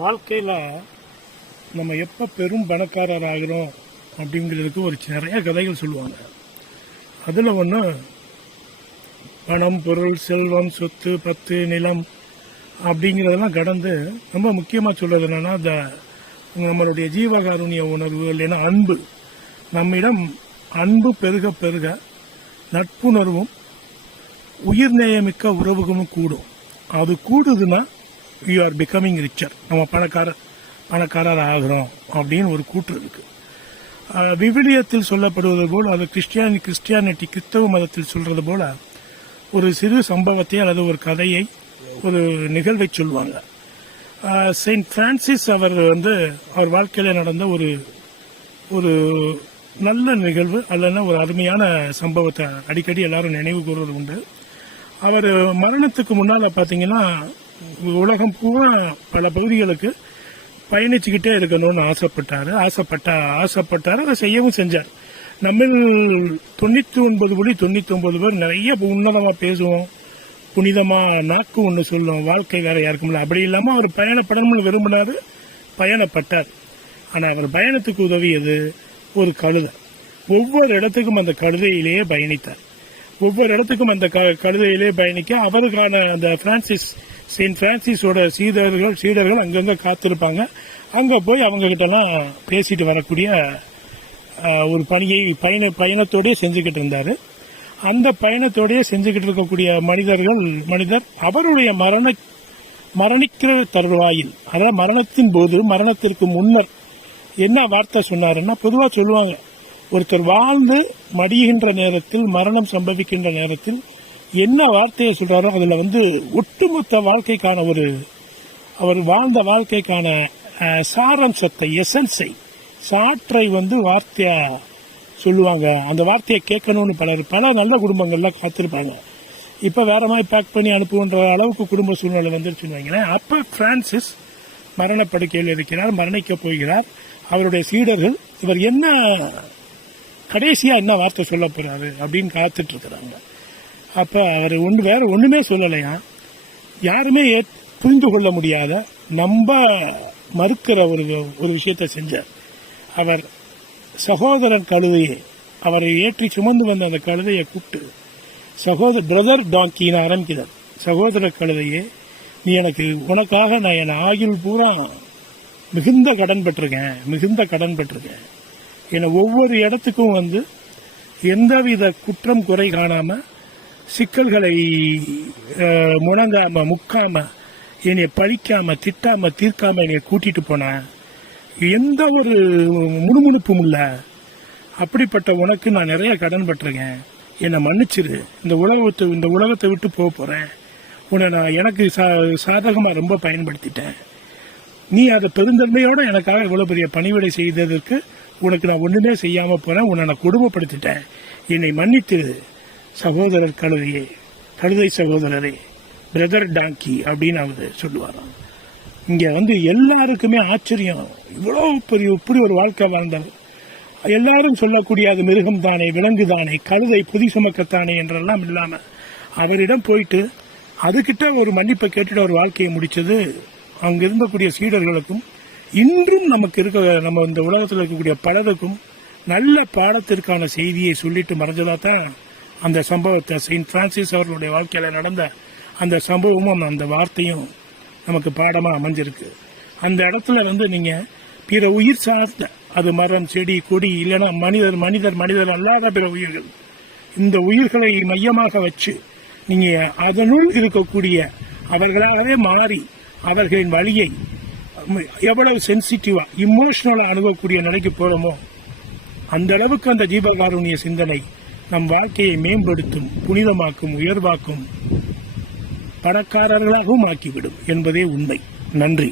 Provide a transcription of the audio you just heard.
வாழ்க்கையில் நம்ம எப்போ பெரும் பணக்காரர் ஆகிறோம் அப்படிங்கிறதுக்கு ஒரு நிறைய கதைகள் சொல்லுவாங்க. அதில் ஒன்று பணம், பொருள், செல்வம், சொத்து, பத்து, நிலம் அப்படிங்கிறதெல்லாம் கடந்து ரொம்ப முக்கியமாக சொல்கிறது என்னென்னா நம்மளுடைய ஜீவகாருண்ய உணர்வு இல்லைன்னா அன்பு. நம்மிடம் அன்பு பெருக பெருக நட்புணர்வும் உயிர்நேயமிக்க உறவுகளும் கூடும். அது கூடுதுன்னா யூ ஆர் பிகமிங் ரிச்சர், நம்ம பணக்காரர் ஆகிறோம் அப்படின்னு ஒரு கூற்று இருக்கு. விவிலியத்தில் சொல்லப்படுவது போல், அது கிறிஸ்டியானிட்டி கிறிஸ்தவ மதத்தில் சொல்றது போல ஒரு சிறு சம்பவத்தை அல்லது ஒரு கதையை, ஒரு நிகழ்வை சொல்லுவாங்க. செயின்ட் பிரான்சிஸ் அவர் அவர் வாழ்க்கையில் நடந்த ஒரு நல்ல நிகழ்வு அல்லனா ஒரு அருமையான சம்பவத்தை அடிக்கடி எல்லாரும் நினைவு கூறுவது உண்டு. அவர் மரணத்துக்கு முன்னால் பார்த்தீங்கன்னா உலகம் பூரா பல பகுதிகளுக்கு பயணிச்சுக்கிட்டே இருக்கணும்னு ஆசைப்பட்டார். அதை செய்யவும் செஞ்சார். நம்ம 99.99 பேர் நிறைய உன்னதமாக பேசுவோம், புனிதமாக நாக்கு ஒன்று சொல்லும், வாழ்க்கை வேற யாருக்கும்ல. அப்படி இல்லாமல் அவர் பயணப்படணும்னு விரும்பினார், பயணப்பட்டார். ஆனால் அவர் பயணத்துக்கு உதவியது ஒரு கழுதை. ஒவ்வொரு இடத்துக்கும் அந்த கழுதையிலேயே பயணித்தார். ஒவ்வொரு இடத்துக்கும் அந்த கழுதையிலே பயணிக்க அவருக்கான அந்த செயின்ட் பிரான்சிஸோட சீடர்கள் அங்கங்க காத்திருப்பாங்க. அங்க போய் அவங்க கிட்டலாம் பேசிட்டு வரக்கூடிய ஒரு பணியை பயணத்தோடய செஞ்சுக்கிட்டு இருந்தாரு. அந்த பயணத்தோடய செஞ்சுக்கிட்டு இருக்கக்கூடிய மனிதர் அவருடைய மரணிக்கிற தருவாயில், அதாவது மரணத்தின் போது, மரணத்திற்கு முன்னர் என்ன வார்த்தை சொன்னாருன்னா, பொதுவா சொல்லுவாங்க, ஒருத்தர் வாழ்ந்து மடிகின்ற நேரத்தில், மரணம் சம்பவிக்கின்ற நேரத்தில் என்ன வார்த்தையை சொல்றாரோ அதுல ஒட்டுமொத்த வாழ்க்கைக்கான அவர் வாழ்ந்த வாழ்க்கைக்கான சாரம்சத்தை, எசன்ஸை, சாற்றை வார்த்தையா சொல்லுவாங்க. அந்த வார்த்தையை கேட்கணும்னு பல நல்ல குடும்பங்கள்ல காத்திருப்பாங்க. இப்ப வேற மாதிரி பேக் பண்ணி அனுப்புன்ற அளவுக்கு குடும்ப சூழ்நிலை வந்துருச்சுன்னு வைங்களேன். அப்ப பிரான்சிஸ் மரணப்படுக்கையில் இருக்கிறார், மரணிக்க போகிறார். அவருடைய சீடர்கள் இவர் என்ன கடைசியா என்ன வார்த்தை சொல்ல போறாரு அப்படின்னு காத்துட்டு இருக்கிறாங்க. அப்ப அவர் வேற ஒண்ணுமே சொல்லலையா, யாருமே புரிந்து கொள்ள முடியாத, நம்ப மறுக்கிற ஒரு விஷயத்தை செஞ்சார். அவர் சகோதரன் கழுதையை, அவரை ஏற்றி சுமந்து வந்த அந்த கழுதையை கூப்பிட்டு, பிரதர் டாங்கின்னு ஆரம்பிக்கிறார். சகோதர கழுதையே, நீ உனக்காக நான் என் ஆயுள் பூரா மிகுந்த கடன் பெற்றிருக்கேன். என ஒவ்வொரு இடத்துக்கும் எந்தவித குற்றம் குறை காணாம, சிக்கல்களை முழங்காம முக்காம, என்னை பழிக்காம திட்டாம தீர்க்காம என்னை கூட்டிட்டு போன, எந்த ஒரு முணுமுணுப்பும் இல்ல. அப்படிப்பட்ட உனக்கு நான் நிறைய கடன் பட்டிருக்கேன், என்னை மன்னிச்சிரு. இந்த உலகத்தை விட்டு போறேன். உன்னை நான் எனக்கு சாதகமா ரொம்ப பயன்படுத்திட்டேன். நீ அதை பெருந்தன்மையோட எனக்காக இவ்வளவு பெரிய பணிவிடை செய்ததற்கு உனக்கு நான் ஒண்ணுமே செய்யாம போறேன். உன்னை நான் கொடுமைப்படுத்திட்டேன், என்னை மன்னித்திரு சகோதரர் கழுதை சகோதரரே, பிரதர் டாங்கி அப்படின்னு அவர் சொல்லுவாராம். இங்க எல்லாருக்குமே ஆச்சரியம், இவ்வளவு பெரிய இப்படி ஒரு வாழ்க்கை வாழ்ந்தார். எல்லாரும் சொல்லக்கூடிய அது மிருகம் தானே, விலங்கு தானே, கழுதை புதி சுமக்கத்தானே என்றெல்லாம் இல்லாம அவரிடம் போயிட்டு அதுகிட்ட ஒரு மன்னிப்பை கேட்டுட்டு ஒரு வாழ்க்கையை முடிச்சது அங்க இருந்தக்கூடிய சீடர்களுக்கும் இன்றும் நம்ம இந்த உலகத்தில் இருக்கக்கூடிய பலருக்கும் நல்ல பாடத்திற்கான செய்தியை சொல்லிட்டு மறைஞ்சதாதான் அந்த சம்பவத்தை, செயின்ட் பிரான்சிஸ் அவர்களுடைய வாழ்க்கையில நடந்த அந்த சம்பவமும் அந்த வார்த்தையும் நமக்கு பாடமா அமைஞ்சிருக்கு. அந்த இடத்துல நீங்க பிற உயிர் சார்ந்த, அது மரம், செடி, கொடி, இல்லைன்னா மனிதர் அல்லாத பிற உயிர்கள், இந்த உயிர்களை மையமாக வச்சு நீங்க அதனுள் இருக்கக்கூடிய அவர்களாகவே மாறி அவர்களின் வழியை எவ்வளவு சென்சிட்டிவா, இமோஷனலா அணுகக்கூடிய நிலைக்கு போறோமோ அந்த அளவுக்கு அந்த ஜீவகாருண்ய சிந்தனை நம் வாழ்க்கையை மேம்படுத்தும், புனிதமாக்கும், உயர்வாக்கும், பணக்காரர்களாகவும் ஆக்கிவிடும் என்பதே உண்மை. நன்றி.